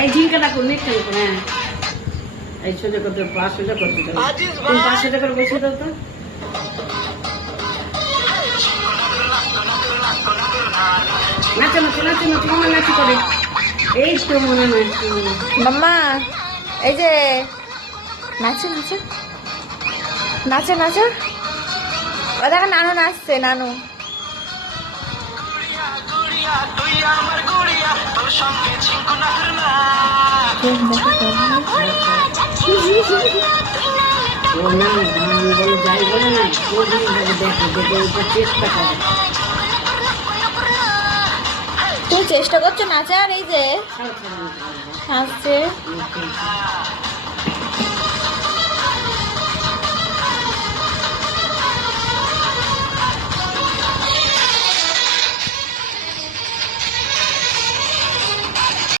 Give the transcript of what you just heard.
এই ঝিঙ্কাটা করলে খেলে করে এই সোজা করতে পা সোজা করতে তুমি পা সোজা করে বসে দাও তো নাচো নাচো নাচো নাচো মামা নাচি করে এই তো মনে নাচি মাম্মা এই যে নাচো নাচো নাচো নাচো ও দেখো নানু নাচছে নানু ও না গান বলে যাই বলে না ও জিনিসটাকে দেখো দেখে ওইটা চেষ্টা করে তুমি চেষ্টা করছো নাচার এই যে ছাড়ো ছাড়ো হাসছে